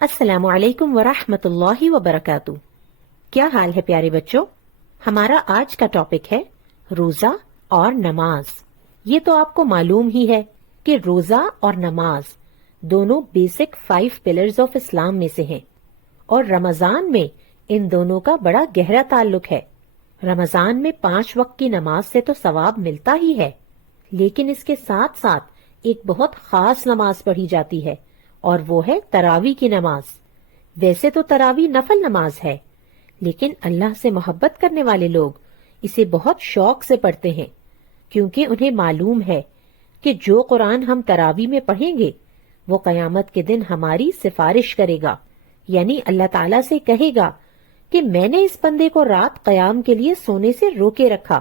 السلام علیکم ورحمۃ اللہ وبرکاتہ۔ کیا حال ہے پیارے بچوں؟ ہمارا آج کا ٹاپک ہے روزہ اور نماز۔ یہ تو آپ کو معلوم ہی ہے کہ روزہ اور نماز دونوں بیسک 5 پلرز آف اسلام میں سے ہیں، اور رمضان میں ان دونوں کا بڑا گہرا تعلق ہے۔ رمضان میں 5 وقت کی نماز سے تو ثواب ملتا ہی ہے، لیکن اس کے ساتھ ساتھ ایک بہت خاص نماز پڑھی جاتی ہے، اور وہ ہے تراویح کی نماز۔ ویسے تو تراویح نفل نماز ہے، لیکن اللہ سے محبت کرنے والے لوگ اسے بہت شوق سے پڑھتے ہیں، کیونکہ انہیں معلوم ہے کہ جو قرآن ہم تراویح میں پڑھیں گے وہ قیامت کے دن ہماری سفارش کرے گا، یعنی اللہ تعالیٰ سے کہے گا کہ میں نے اس بندے کو رات قیام کے لیے سونے سے روکے رکھا،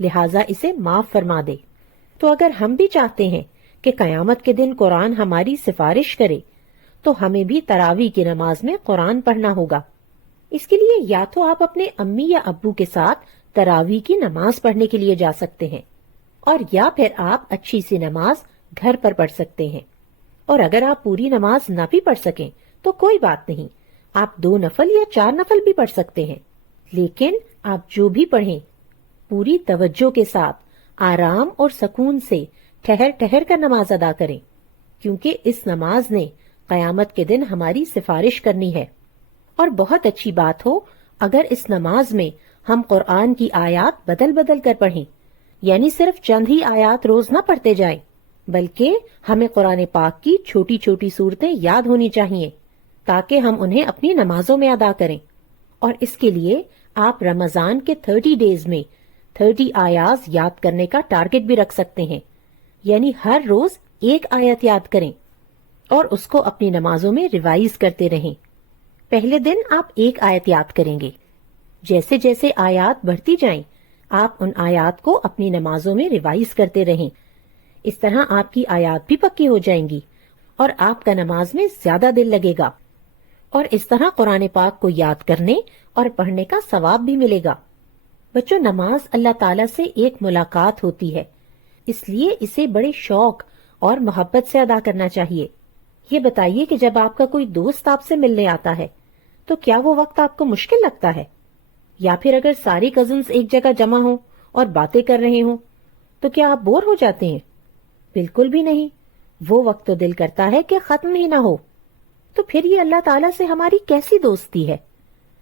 لہٰذا اسے معاف فرما دے۔ تو اگر ہم بھی چاہتے ہیں کہ قیامت کے دن قرآن ہماری سفارش کرے، تو ہمیں بھی تراویح کی نماز میں قرآن پڑھنا ہوگا۔ اس کے لیے یا تو آپ اپنے امی یا ابو کے ساتھ تراویح کی نماز پڑھنے کے لیے جا سکتے ہیں، اور یا پھر آپ اچھی سی نماز گھر پر پڑھ سکتے ہیں۔ اور اگر آپ پوری نماز نہ بھی پڑھ سکیں تو کوئی بات نہیں، آپ 2 نفل یا 4 نفل بھی پڑھ سکتے ہیں، لیکن آپ جو بھی پڑھیں پوری توجہ کے ساتھ آرام اور سکون سے ٹھہر ٹھہر کر نماز ادا کریں، کیونکہ اس نماز نے قیامت کے دن ہماری سفارش کرنی ہے۔ اور بہت اچھی بات ہو اگر اس نماز میں ہم قرآن کی آیات بدل بدل کر پڑھیں، یعنی صرف چند ہی آیات روز نہ پڑھتے جائیں، بلکہ ہمیں قرآن پاک کی چھوٹی چھوٹی صورتیں یاد ہونی چاہیے تاکہ ہم انہیں اپنی نمازوں میں ادا کریں۔ اور اس کے لیے آپ رمضان کے 30 ڈیز میں 30 آیات یاد کرنے کا ٹارگٹ بھی رکھ سکتے ہیں، یعنی ہر روز 1 آیت یاد کریں اور اس کو اپنی نمازوں میں ریوائز کرتے رہیں۔ پہلے دن آپ 1 آیت یاد کریں گے، جیسے جیسے آیات بڑھتی جائیں آپ ان آیات کو اپنی نمازوں میں ریوائز کرتے رہیں۔ اس طرح آپ کی آیات بھی پکی ہو جائیں گی اور آپ کا نماز میں زیادہ دل لگے گا، اور اس طرح قرآن پاک کو یاد کرنے اور پڑھنے کا ثواب بھی ملے گا۔ بچوں، نماز اللہ تعالیٰ سے ایک ملاقات ہوتی ہے، اس لیے اسے بڑے شوق اور محبت سے ادا کرنا چاہیے۔ یہ بتائیے کہ جب آپ کا کوئی دوست آپ سے ملنے آتا ہے تو کیا وہ وقت آپ کو مشکل لگتا ہے؟ یا پھر اگر ساری کزنز ایک جگہ جمع ہوں اور باتیں کر رہے ہوں تو کیا آپ بور ہو جاتے ہیں؟ بالکل بھی نہیں، وہ وقت تو دل کرتا ہے کہ ختم ہی نہ ہو۔ تو پھر یہ اللہ تعالیٰ سے ہماری کیسی دوستی ہے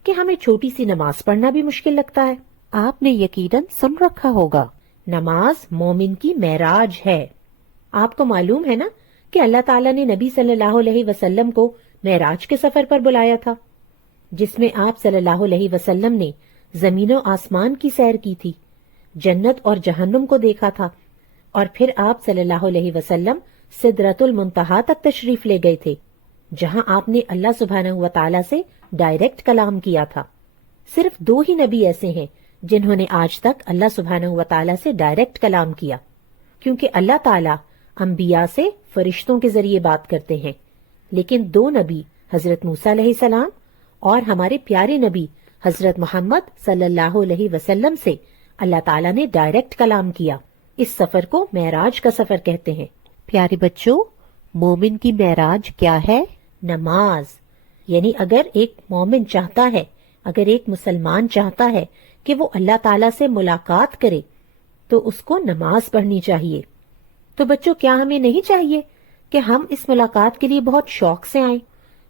کہ ہمیں چھوٹی سی نماز پڑھنا بھی مشکل لگتا ہے؟ آپ نے یقیناً سن رکھا ہوگا، نماز مومن کی معراج ہے۔ آپ کو معلوم ہے نا کہ اللہ تعالیٰ نے نبی صلی اللہ علیہ وسلم کو معراج کے سفر پر بلایا تھا، جس میں آپ صلی اللہ علیہ وسلم نے زمین و آسمان کی سیر کی تھی، جنت اور جہنم کو دیکھا تھا، اور پھر آپ صلی اللہ علیہ وسلم سدرۃ المنتہا تک تشریف لے گئے تھے، جہاں آپ نے اللہ سبحانہ و تعالیٰ سے ڈائریکٹ کلام کیا تھا۔ صرف 2 ہی نبی ایسے ہیں جنہوں نے آج تک اللہ سبحانہ و تعالیٰ سے ڈائریکٹ کلام کیا، کیونکہ اللہ تعالیٰ انبیاء سے فرشتوں کے ذریعے بات کرتے ہیں، لیکن 2 نبی حضرت موسیٰ علیہ السلام اور ہمارے پیارے نبی حضرت محمد صلی اللہ علیہ وسلم سے اللہ تعالیٰ نے ڈائریکٹ کلام کیا۔ اس سفر کو معراج کا سفر کہتے ہیں۔ پیارے بچوں، مومن کی معراج کیا ہے؟ نماز۔ یعنی اگر ایک مومن چاہتا ہے، اگر ایک مسلمان چاہتا ہے کہ وہ اللہ تعالیٰ سے ملاقات کرے تو اس کو نماز پڑھنی چاہیے۔ تو بچوں، کیا ہمیں نہیں چاہیے کہ ہم اس ملاقات کے لیے بہت شوق سے آئیں؟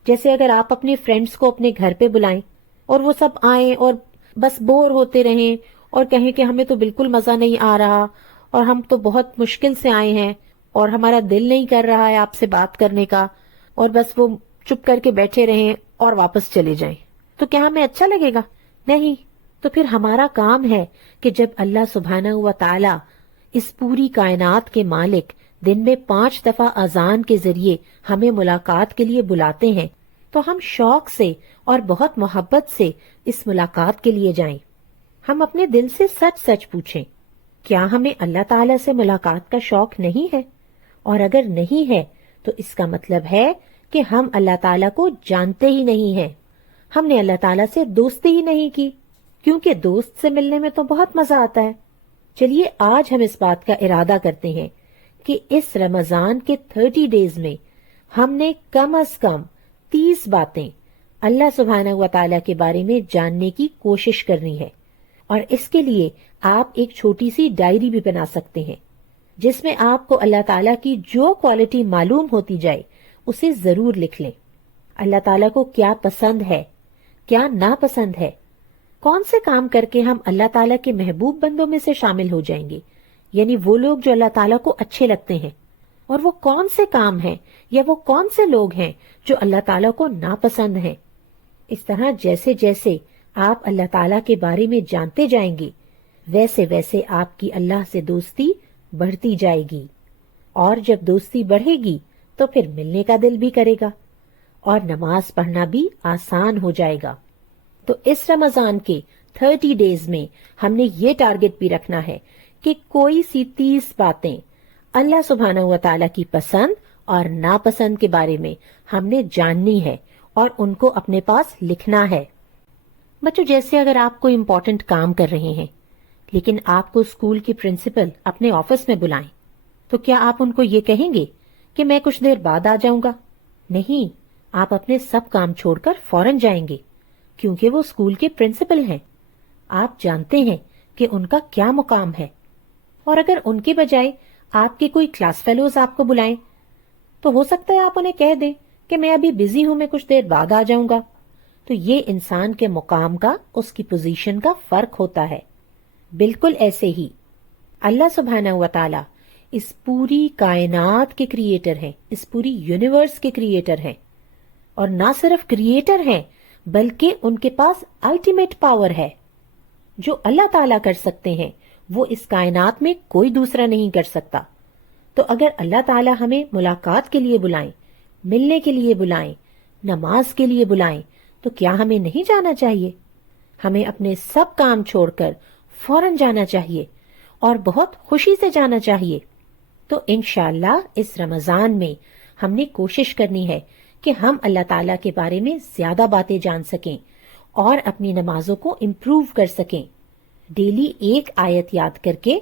جیسے اگر آپ اپنے فرینڈز کو اپنے گھر پہ بلائیں اور وہ سب آئیں اور بس بور ہوتے رہیں اور کہیں کہ ہمیں تو بالکل مزہ نہیں آ رہا اور ہم تو بہت مشکل سے آئے ہیں اور ہمارا دل نہیں کر رہا ہے آپ سے بات کرنے کا، اور بس وہ چپ کر کے بیٹھے رہیں اور واپس چلے جائیں، تو کیا ہمیں اچھا لگے گا؟ نہیں۔ تو پھر ہمارا کام ہے کہ جب اللہ سبحانہ و تعالی اس پوری کائنات کے مالک دن میں 5 دفعہ اذان کے ذریعے ہمیں ملاقات کے لیے بلاتے ہیں تو ہم شوق سے اور بہت محبت سے اس ملاقات کے لیے جائیں۔ ہم اپنے دل سے سچ سچ پوچھیں، کیا ہمیں اللہ تعالیٰ سے ملاقات کا شوق نہیں ہے؟ اور اگر نہیں ہے تو اس کا مطلب ہے کہ ہم اللہ تعالیٰ کو جانتے ہی نہیں ہیں، ہم نے اللہ تعالیٰ سے دوستی ہی نہیں کی، کیونکہ دوست سے ملنے میں تو بہت مزہ آتا ہے۔ چلیے آج ہم اس بات کا ارادہ کرتے ہیں کہ اس رمضان کے 30 ڈیز میں ہم نے کم از کم 30 باتیں اللہ سبحانہ و تعالیٰ کے بارے میں جاننے کی کوشش کرنی ہے، اور اس کے لیے آپ ایک چھوٹی سی ڈائری بھی بنا سکتے ہیں جس میں آپ کو اللہ تعالیٰ کی جو کوالٹی معلوم ہوتی جائے اسے ضرور لکھ لیں۔ اللہ تعالیٰ کو کیا پسند ہے، کیا ناپسند ہے، کون سے کام کر کے ہم اللہ تعالیٰ کے محبوب بندوں میں سے شامل ہو جائیں گے، یعنی وہ لوگ جو اللہ تعالیٰ کو اچھے لگتے ہیں، اور وہ کون سے کام ہیں یا وہ کون سے لوگ ہیں جو اللہ تعالیٰ کو ناپسند ہیں۔ اس طرح جیسے جیسے آپ اللہ تعالیٰ کے بارے میں جانتے جائیں گے ویسے ویسے آپ کی اللہ سے دوستی بڑھتی جائے گی، اور جب دوستی بڑھے گی تو پھر ملنے کا دل بھی کرے گا اور نماز پڑھنا بھی آسان ہو جائے گا۔ تو اس رمضان کے 30 ڈیز میں ہم نے یہ ٹارگٹ بھی رکھنا ہے کہ کوئی سی 30 باتیں اللہ سبحانہ و تعالیٰ کی پسند اور ناپسند کے بارے میں ہم نے جاننی ہے اور ان کو اپنے پاس لکھنا ہے۔ بچوں، جیسے اگر آپ کوئی امپورٹنٹ کام کر رہے ہیں لیکن آپ کو اسکول کی پرنسپل اپنے آفس میں بلائیں، تو کیا آپ ان کو یہ کہیں گے کہ میں کچھ دیر بعد آ جاؤں گا؟ نہیں، آپ اپنے سب کام چھوڑ کر فوراً جائیں گے، کیونکہ وہ اسکول کے پرنسپل ہیں۔ آپ جانتے ہیں کہ ان کا کیا مقام ہے، اور اگر ان کے بجائے آپ کے کوئی کلاس فیلوز آپ کو بلائیں تو ہو سکتا ہے آپ انہیں کہہ دیں کہ میں ابھی بزی ہوں، میں کچھ دیر بعد آ جاؤں گا۔ تو یہ انسان کے مقام کا، اس کی پوزیشن کا فرق ہوتا ہے۔ بالکل ایسے ہی اللہ سبحانہ و تعالی اس پوری کائنات کے کریٹر ہیں، اس پوری یونیورس کے کریٹر ہیں، اور نہ صرف کریٹر ہیں بلکہ ان کے پاس الٹیمیٹ پاور ہے۔ جو اللہ تعالیٰ کر سکتے ہیں وہ اس کائنات میں کوئی دوسرا نہیں کر سکتا۔ تو اگر اللہ تعالیٰ ہمیں ملاقات کے لیے بلائیں، ملنے کے لیے بلائیں، نماز کے لیے بلائیں، تو کیا ہمیں نہیں جانا چاہیے؟ ہمیں اپنے سب کام چھوڑ کر فوراً جانا چاہیے، اور بہت خوشی سے جانا چاہیے۔ تو انشاءاللہ اس رمضان میں ہم نے کوشش کرنی ہے کہ ہم اللہ تعالیٰ کے بارے میں زیادہ باتیں جان سکیں اور اپنی نمازوں کو امپروو کر سکیں۔ ڈیلی ایک آیت یاد کر کے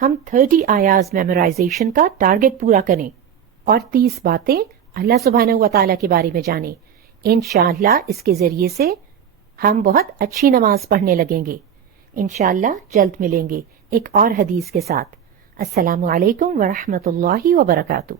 ہم 30 آیاز میمورائزیشن کا ٹارگٹ پورا کریں، اور 30 باتیں اللہ سبحانہ و تعالیٰ کے بارے میں جانیں۔ انشاءاللہ اس کے ذریعے سے ہم بہت اچھی نماز پڑھنے لگیں گے۔ انشاءاللہ جلد ملیں گے ایک اور حدیث کے ساتھ۔ السلام علیکم ورحمۃ اللہ وبرکاتہ۔